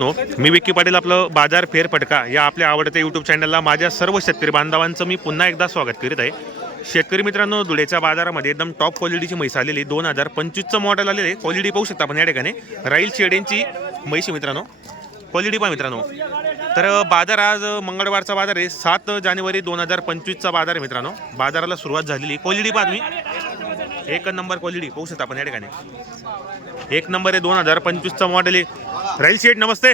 No मी विक्की पाटील आपलं बाजार फेर फटका या आपल्या आवडत्या यूट्यूब चॅनलला माझ्या सर्व शेतकरी बांधवांचं मी पुन्हा एकदा स्वागत करीत आहे. शेतकरी मित्रांनो धुळेच्या बाजारामध्ये एकदम टॉप क्वालिटीची म्हैस आलेली दोन हजार पंचवीसचं मॉडेल आलेले क्वालिटी पाहू शकता आपण या ठिकाणी. राईल शेडेंची म्हैशी मित्रांनो. क्वालिटी पहा मित्रांनो. तर बाजार आज मंगळवारचा बाजार आहे. सात जानेवारी दोन हजार पंचवीसचा बाजार आहे मित्रांनो. बाजाराला सुरुवात झालेली क्वालिटी पहा तुम्ही. एक नंबर क्वालिटी पाहू शकता आपण या ठिकाणी. एक नंबर आहे दोन हजार पंचवीसचा मॉडेल आहे. राईल शेठ नमस्ते.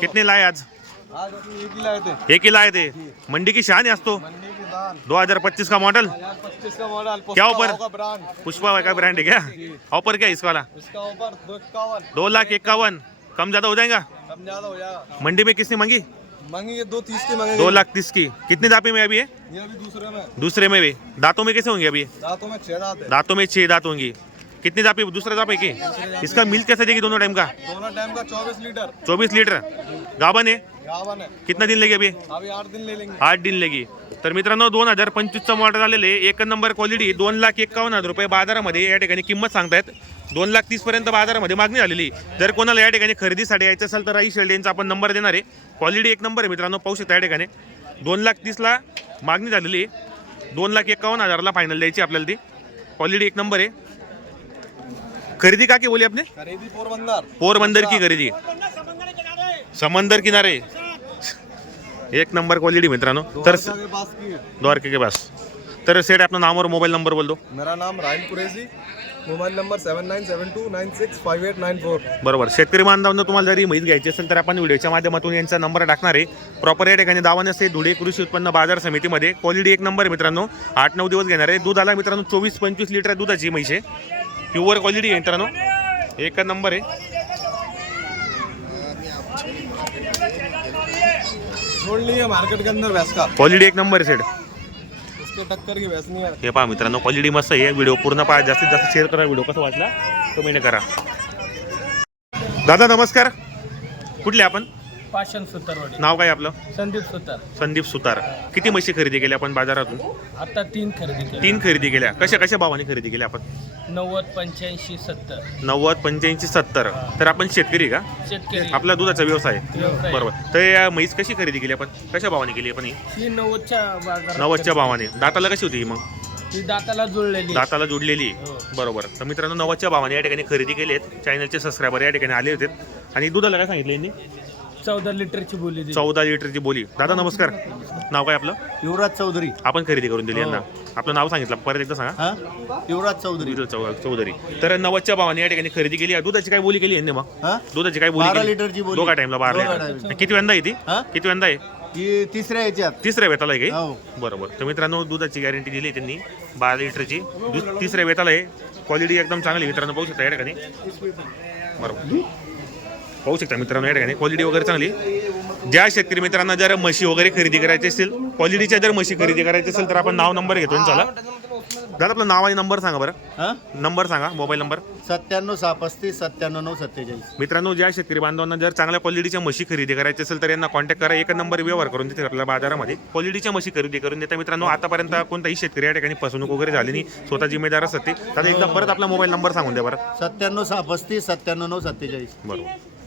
कितने लाए आज? एक ही लाए थे एक ही लाए थे मंडी की शान है आज तो? मंडी की 2025 का मॉडल हजार पच्चीस का मॉडल क्या ऊपर? का ब्रांड पुष्पा का ब्रांड है क्या? ऑफर क्या इसका वाला दो दो लाख इक्यावन. कम ज्यादा हो जाएगा? कम ज्यादा हो जाएगा. मंडी में किसने मांगी? मांगी ये दो तीस की मांगेंगे। दो लाख तीस की। कितने दापे में अभी है ये अभी दूसरे में। दूसरे में भी। दांतों में कैसे होंगे अभी दांतों में छह दांत है। दांतों में छह दांत होंगी। कितने दापे दूसरा दापे की? इसका मिल्क कैसे देगी दोनों टाइम का? दोनों टाइम का चौबीस लीटर। चौबीस लीटर। गाबन है? कितना दिन लगे अभी? आठ दिन ले लेंगे. आठ दिन लगी. तर मित्रांनो दोन हजार पंचवीसचं मॉडेल आलेले एक नंबर क्वालिटी दोन लाख एकावन्न हजार रुपये बाजारामध्ये या ठिकाणी किंमत सांगतायत. दोन लाख तीस पर्यंत बाजारामध्ये मागणी झालेली. जर कोणाला या ठिकाणी खरेदीसाठी यायचं असेल तर राई शेल्डेंचा आपण नंबर देणार आहे. क्वालिटी एक नंबर आहे मित्रांनो पाहू शकता या ठिकाणी. दोन लाख तीसला मागणी झालेली. दोन लाख एकावन्न हजारला फायनल द्यायची आपल्याला ती. क्वालिटी एक नंबर आहे. खरेदी का की बोली आपने? खरीदी पोरबंदर. पोरबंदर की खरेदी. समंदर किनारे. एक नंबर क्वालिटी मित्रांनो. तर द्वारका के पास तर सेठ अपना नाम और मोबाईल नंबर बोल दो मेरा नाम Rahil Qureshi. Mobile number seven nine seven two nine six five eight nine four बरोबर. शेतकरी बांधवांना तुम्हाला जरी माहिती घ्यायची असेल तर आपण व्हिडिओच्या माध्यमातून यांचा नंबर टाकणार आहे. प्रॉपर या ठिकाणी दावा नसते धुळे कृषी उत्पन्न बाजार समितीमध्ये क्वालिटी एक नंबर आहे मित्रांनो. आठ नऊ दिवस घेणार आहे. दूध आला मित्रांनो चोवीस पंचवीस लिटर दुधाची म्हैस प्युअर क्वालिटी आहे मित्रांनो. एक नंबर आहे. छोड़ लिए मार्केट के अंदर भैंस का। क्वालिटी एक नंबर उसके टक्कर की भैंस नहीं है। हे पहा मित्रांनो क्वालिटी मस्त आहे. व्हिडिओ पूर्ण पहा. जास्तीत जास्त शेअर करा व्हिडिओ कसा वाटला कमेंट करा. दादा नमस्कार. कुठले आपण? पाषाण सुतारवाडी. नाव काय आपलं? संदीप सुतार. संदीप सुतार. किती म्हशी खरेदी केल्या आपण बाजारातून? आता तीन खरेदी केली तीन खरेदी केल्या. कशा कशा भावाने खरेदी केल्या आपण? नव्वद पंच्याऐंशी सत्तर. नव्वद पंच्याऐंशी सत्तर. तर आपण शेतकरी का? शेतकरी. आपला दुधाचा व्यवसाय. आहे. व्यवसाय. बरोबर. तर या म्हैस कशी खरेदी केली आपण? कशा भावाने केली आपण ही? ही नव्वदच्या बाजारात नव्वदच्या भावाने. दाताला कशी होती ही मग? ही दाताला जुळलेली. दाताला जोडलेली हो. बरोबर. तर मित्रांनो नव्वदच्या भावाने या ठिकाणी खरेदी केली आहेत. चॅनलचे सबस्क्रायबर या ठिकाणी आले होते. आणि दुधाला काय सांगितलं यांनी? चौदा लिटरची बोली दिली. चौदा लिटरची बोली. दादा नमस्कार. नाव काय आपलं? युवराज चौधरी. आपण खरेदी करून दिली यांना. आपलं नाव सांगितलं. परत एकदा सांगा. हा? युवराज चौधरी. विठ्ठल चौ- चौधरी. तर नव्वदच्या भावाने या ठिकाणी खरेदी केली. आहे. दुधाची काय बोली केली यांनी मग? हा? दुधाची काय बोली केली? लिटरची बोली. दोघा टाइमला बारा. दोघा लिटर time. किती वेंदा आहे ती? हा? किती वेंदा आहे? ही तिसऱ्या याच्यात. तिसऱ्या वेताला आहे काही हो. बरोबर. तर मित्रांनो दुधाची गॅरंटी दिली त्यांनी. बारा लिटरची. दूध तिसऱ्या वेताला आहे. क्वालिटी एकदम चांगली आहे. मित्रांनो. पाहू शकता या ठिकाणी. बरोबर. पाहू शकता मित्रांनो या ठिकाणी क्वालिटी वगैरे चांगली. ज्या शेतकरी मित्रांना जर म्हशी वगैरे खरेदी करायची असेल क्वालिटीच्या जर म्हशी खरेदी करायची असेल तर आपण नाव नंबर घेतो चला. दादा आपलं नाव आणि नंबर सांगा बरं. हा? नंबर सांगा मोबाईल नंबर सत्त्याण्णव सहा पस्तीस सत्त्याण्णव नऊ सत्तेचाळीस. मित्रांनो ज्या शेतकरी बांधवांना जर चांगल्या क्वालिटीच्या म्हशी खरेदी करायची असेल तर यांना कॉन्टॅक्ट करा. एक नंबर व्यवहार करून देते आपल्या बाजारामध्ये. क्वालिटीच्या म्हशी खरेदी करून देता. मित्रांनो आतापर्यंत कोणताही शेतकरी या ठिकाणी फसवणूक वगैरे झाली नाही. स्वतः जिम्मेदार असते तर एकदा परत आपला मोबाईल नंबर सांगून द्या बरं. सत्त्याण्णव सहा पस्तीस सत्त्याण्णव नऊ सत्तेचाळीस. बरोबर.